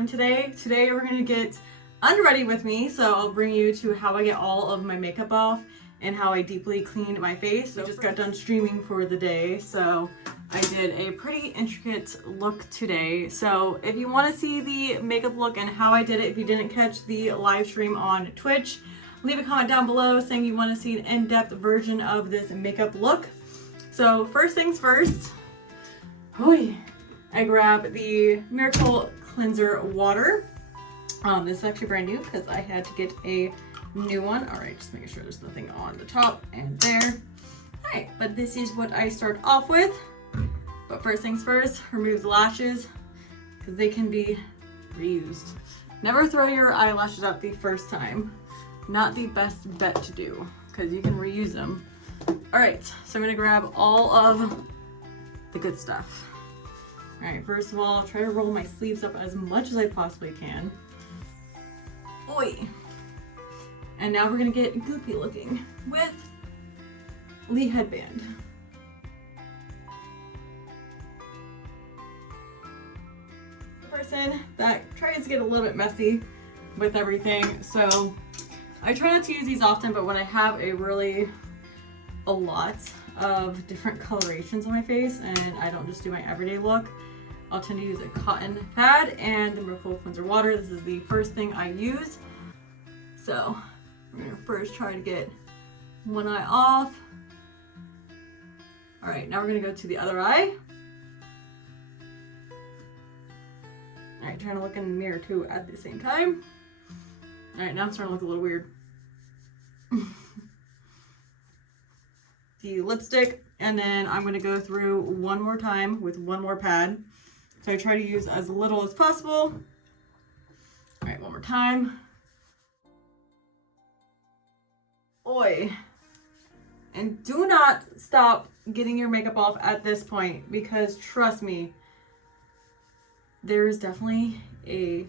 room today. Today we're gonna get unready with me, so I'll bring you to how I get all of my makeup off and how I deeply clean my face. I just got done streaming for the day, so I did a pretty intricate look today. So if you want to see the makeup look and how I did it, if you didn't catch the live stream on Twitch, leave a comment down below saying you want to see an in-depth version of this makeup look. So first things first, I grab the Miracle Cleanser Water. This is actually brand new because I had to get a new one. All right, just making sure there's nothing on the top and there. All right, but this is what I start off with. But first things first, remove the lashes because they can be reused. Never throw your eyelashes out the first time. Not the best bet to do because you can reuse them. All right, so I'm gonna grab all of the good stuff. All right, first of all, I'll try to roll my sleeves up as much as I possibly can. Oi. And now we're gonna get goofy looking with the headband. Person that tries to get a little bit messy with everything, so I try not to use these often, but when I have a lot of different colorations on my face and I don't just do my everyday look, I'll tend to use a cotton pad and the Miracle Cleanser Water. This is the first thing I use. So I'm gonna first try to get one eye off. All right, now we're gonna go to the other eye. All right, trying to look in the mirror too at the same time. All right, now it's starting to look a little weird. The lipstick, and then I'm gonna go through one more time with one more pad. So I try to use as little as possible. All right, one more time. Oi. And do not stop getting your makeup off at this point because trust me, there is definitely a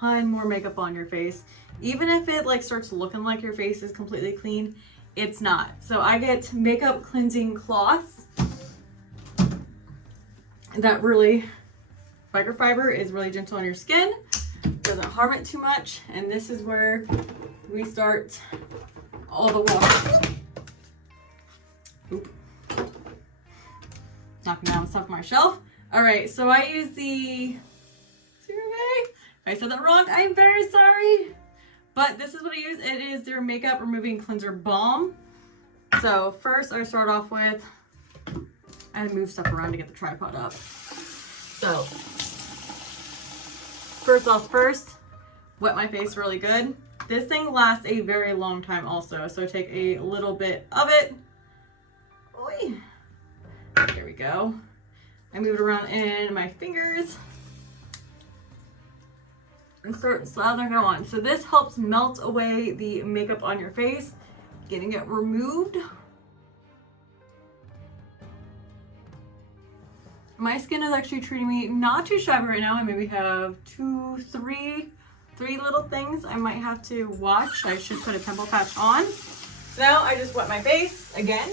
ton more makeup on your face. Even if it like starts looking like your face is completely clean, it's not. So I get makeup cleansing cloths that really, microfiber is really gentle on your skin, doesn't harm it too much, and this is where we start all the water. Oop. Knocking down stuff on my shelf. All right, so I use the CeraVe. If I said that wrong, I'm very sorry. But this is what I use. It is their Makeup Removing Cleanser Balm. So first I start off with, I had to move stuff around to get the tripod up. So first off first, wet my face really good. This thing lasts a very long time also. So take a little bit of it. Oy. There we go. I move it around in my fingers and start slathering it on. So this helps melt away the makeup on your face, getting it removed. My skin is actually treating me not too shabby right now. I maybe have three little things I might have to wash. I should put a pimple patch on. So now I just wet my face again.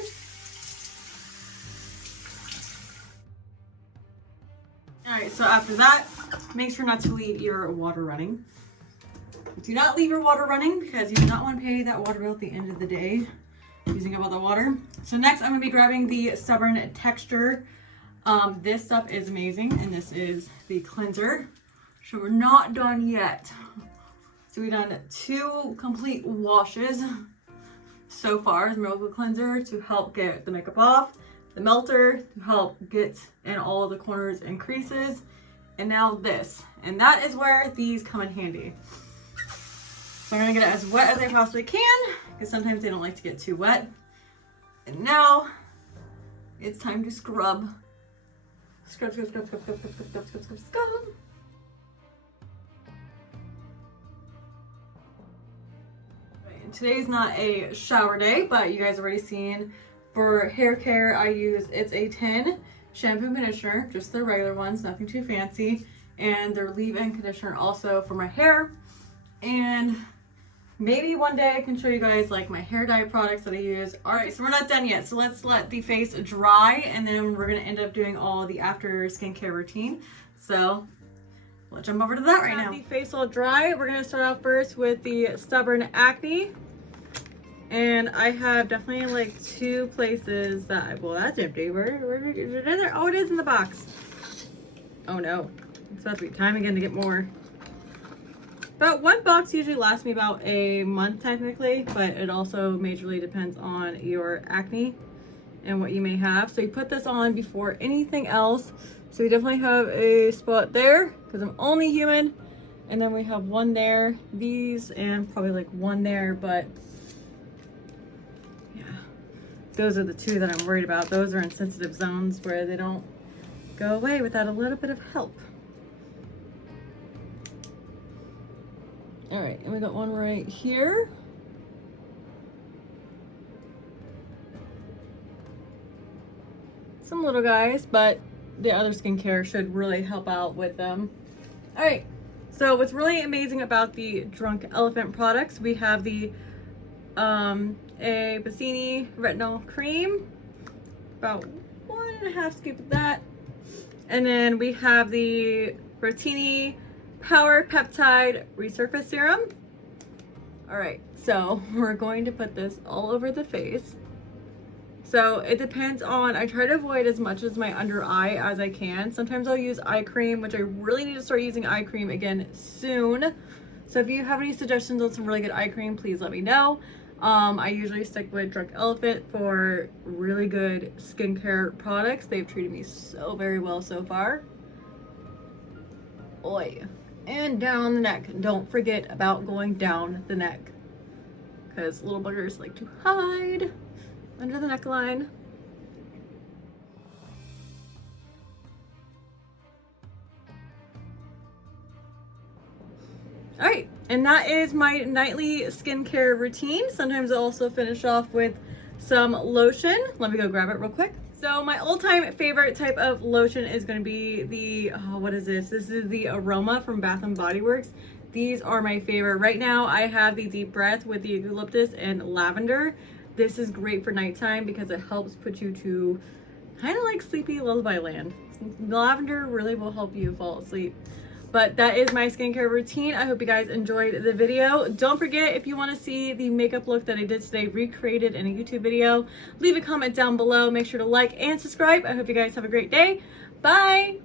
All right, so after that, make sure not to leave your water running. Do not leave your water running because you do not want to pay that water bill at the end of the day using up all the water. So next I'm going to be grabbing the Stubborn Texture. This stuff is amazing, and this is the cleanser. So we're not done yet. So we've done 2 complete washes so far. The Miracle Cleanser to help get the makeup off, the melter to help get in all the corners and creases, and now this. And that is where these come in handy. So I'm gonna get it as wet as I possibly can because sometimes they don't like to get too wet. And now it's time to scrub. Scrub, scrub, scrub, scrub, scrub, scrub, scrub, scrub, scrub, scrub. Right, today's not a shower day, but you guys already seen. For hair care, I use It's a 10 shampoo and conditioner, just the regular ones, nothing too fancy, and their leave-in conditioner also for my hair. And maybe one day I can show you guys like my hair dye products that I use. All right, so we're not done yet. So let's let the face dry, and then we're gonna end up doing all the after skincare routine. So let's jump over to that right now. The face all dry. We're gonna start off first with the Stubborn Acne. And I have definitely like 2 places that well, that's empty. Where is it in there? Oh, it is in the box. Oh no, it's about to be time again to get more. But 1 box usually lasts me about a month technically, but it also majorly depends on your acne and what you may have. So you put this on before anything else. So we definitely have a spot there because I'm only human. And then we have 1 there, these, and probably like 1 there, but yeah, those are the 2 that I'm worried about. Those are in sensitive zones where they don't go away without a little bit of help. All right, and we got 1 right here. Some little guys, but the other skincare should really help out with them. All right, so what's really amazing about the Drunk Elephant products, we have the a Bassini Retinol Cream, about 1.5 scoop of that. And then we have the Rotini Power Peptide Resurface Serum. All right, so we're going to put this all over the face. So it depends on, I try to avoid as much as my under eye as I can. Sometimes I'll use eye cream, which I really need to start using eye cream again soon. So if you have any suggestions on some really good eye cream, please let me know. I usually stick with Drunk Elephant for really good skincare products. They've treated me so very well so far. Oi. And down the neck. Don't forget about going down the neck, because little buggers like to hide under the neckline. All right, and that is my nightly skincare routine. Sometimes I also finish off with some lotion. Let me go grab it real quick. So my all-time favorite type of lotion is going to be the, oh, what is this? This is the Aroma from Bath & Body Works. These are my favorite. Right now I have the Deep Breath with the eucalyptus and lavender. This is great for nighttime because it helps put you to kind of like sleepy lullaby land. Lavender really will help you fall asleep. But that is my skincare routine. I hope you guys enjoyed the video. Don't forget, if you want to see the makeup look that I did today recreated in a YouTube video, leave a comment down below. Make sure to like and subscribe. I hope you guys have a great day. Bye!